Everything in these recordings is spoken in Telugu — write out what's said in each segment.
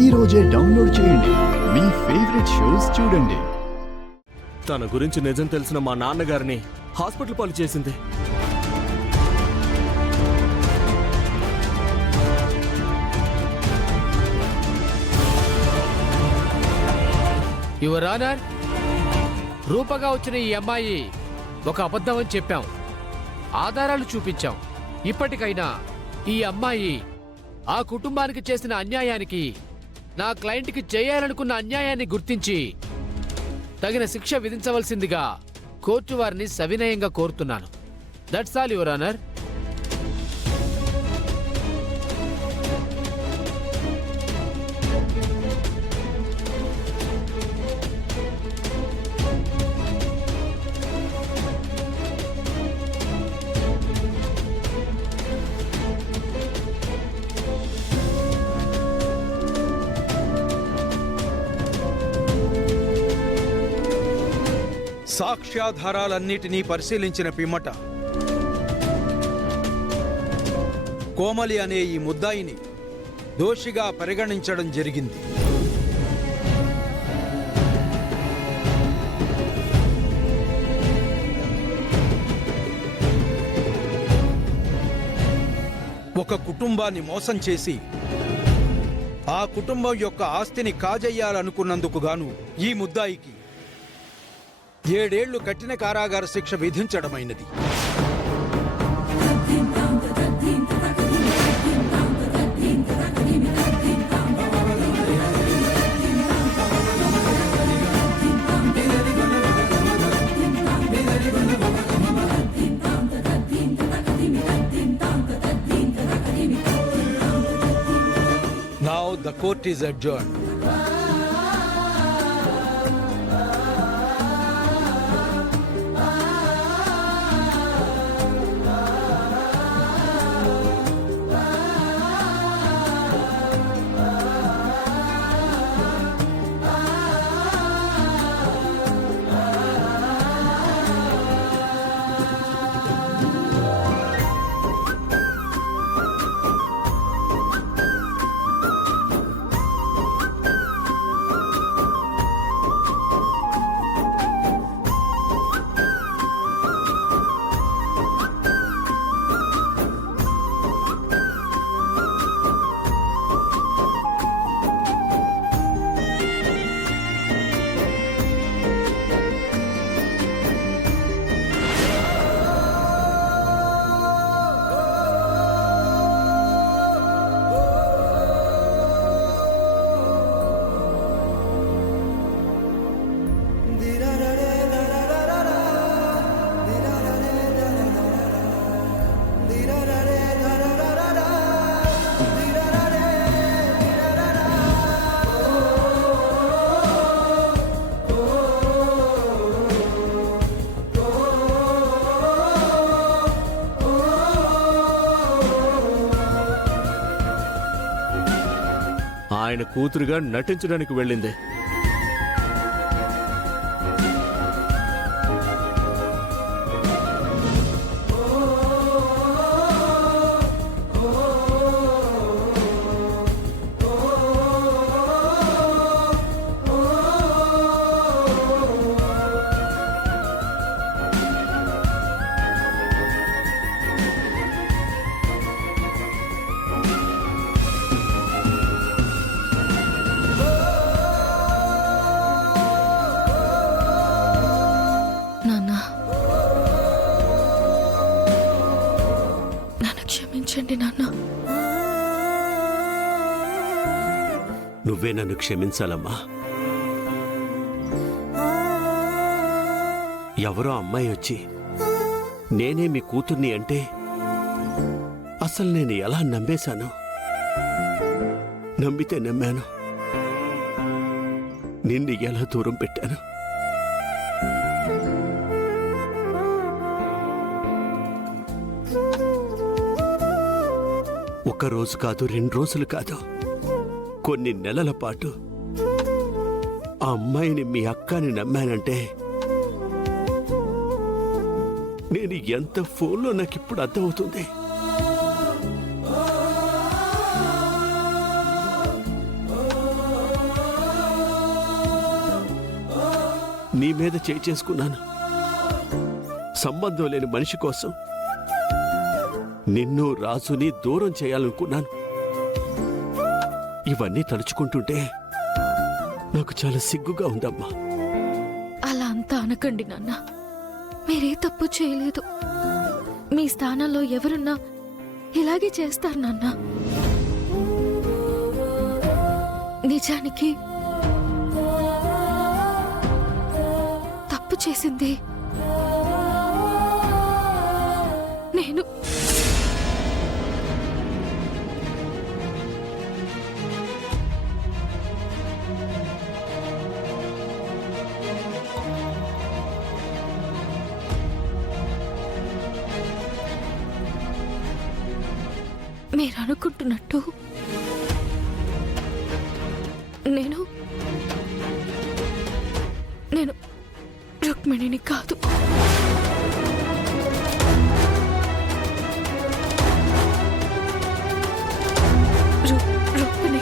ఈ రోజే డౌన్లోడ్ చేయండి. మీ ఫేవరెట్ షోస్ చూడండి. తన గురించి నిజం తెలిసిన మా నాన్నగారిని హాస్పిటల్ పాలు చేసింది. యువర్ ఆనర్, రూపగా వచ్చిన ఈ అమ్మాయి ఒక అబద్ధం అని చెప్పాం, ఆధారాలు చూపించాం. ఇప్పటికైనా ఈ అమ్మాయి ఆ కుటుంబానికి చేసిన అన్యాయానికి, నా క్లయింట్కి చేయాలనుకున్న అన్యాయాన్ని గుర్తించి తగిన శిక్ష విధించవలసిందిగా కోర్టు వారిని సవినయంగా కోరుతున్నాను. That's all your honour. సాక్ష్యాధారాలన్నిటినీ పరిశీలించిన పిమ్మట కోమలి అనే ఈ ముద్దాయిని దోషిగా పరిగణించడం జరిగింది. ఒక కుటుంబాన్ని మోసం చేసి ఆ కుటుంబం యొక్క ఆస్తిని కాజేయాలనుకున్నందుకు గాను ఈ ముద్దాయికి 7 ఏళ్లు కఠిన కారాగార శిక్ష విధించడమైనది. Now the court is adjourned. ఆయన కూతురుగా నటించడానికి వెళ్ళింది. నువ్వే నన్ను క్షమించాలమ్మా. ఎవరో అమ్మాయి వచ్చి నేనే మీ కూతుర్ని అంటే అసలు నేను ఎలా నమ్మేశాను? నమ్మితే నమ్మాను, నిన్ను ఎలా దూరం పెట్టాను? ఒక రోజు కాదు, 2 రోజులు కాదు, కొన్ని నెలల పాటు ఆ అమ్మాయిని మీ అక్కని నమ్మానంటే నేను ఎంత ఫోన్లో నాకిప్పుడు అర్థమవుతుంది. నీ మీద చేసుకున్నాను. సంబంధం లేని మనిషి కోసం నిన్ను రాజుని దూరం చేయాలనుకున్నాను. ఇవన్నీ తలుచుకుంటుంటే నాకు చాలా సిగ్గుగా ఉందమ్మా. అలా అంతా అనకండి నాన్న. మీరే తప్పు చేయలేదు. మీ స్థానంలో ఎవరున్నా ఇలాగే చేస్తారు నాన్న. నిజానికి తప్పు చేసింది నేను. మీరు అనుకుంటున్నట్టు నేను రుక్మిణిని కాదు. రుక్మిణి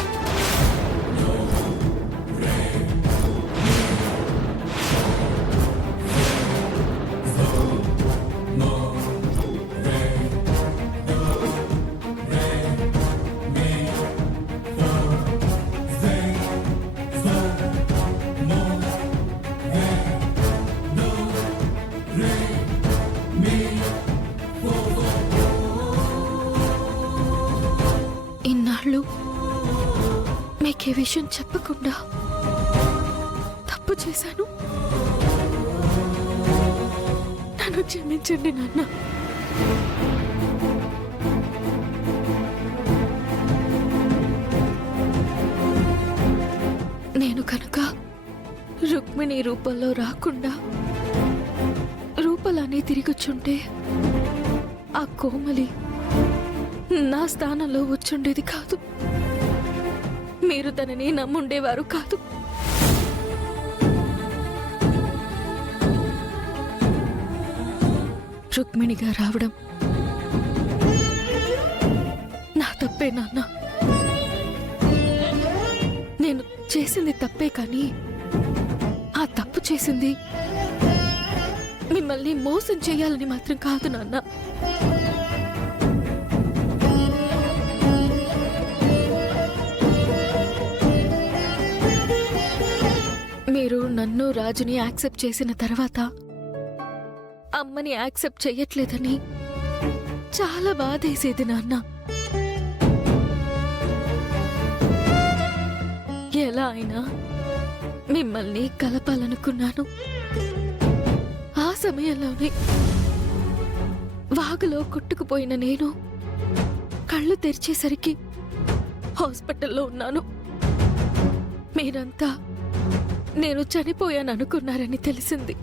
ఇన్నాళ్ళు మీకే విషయం చెప్పకుండా తప్పు చేశాను. నన్ను క్షమించండి నాన్న. నేను కనుక రుక్మిణి రూపంలో రాకుండా రూపలానే తిరిగొచ్చుంటే ఆ కోమలి నా స్థానంలో వచ్చుండేది కాదు. మీరు తనని నమ్ముండేవారు కాదు. రుక్మిణిగా రావడం నా తప్పే నాన్న. నేను చేసింది తప్పే, కానీ ఆ తప్పు చేసింది మిమ్మల్ని మోసం చేయాలని మాత్రం కాదు నాన్న. మీరు నన్ను రాజుని యాక్సెప్ట్ చేసిన తర్వాత అమ్మని యాక్సెప్ట్ చెయ్యట్లేదని చాలా బాధేసేది నాన్న. ఎలా అయినా మిమ్మల్ని కలపాలనుకున్నాను. ఆ సమయంలోనే వాగులో కొట్టుకుపోయిన నేను కళ్ళు తెరిచేసరికి హాస్పిటల్లో ఉన్నాను. మీరంతా నేను చనిపోయాననుకున్నారని తెలిసింది.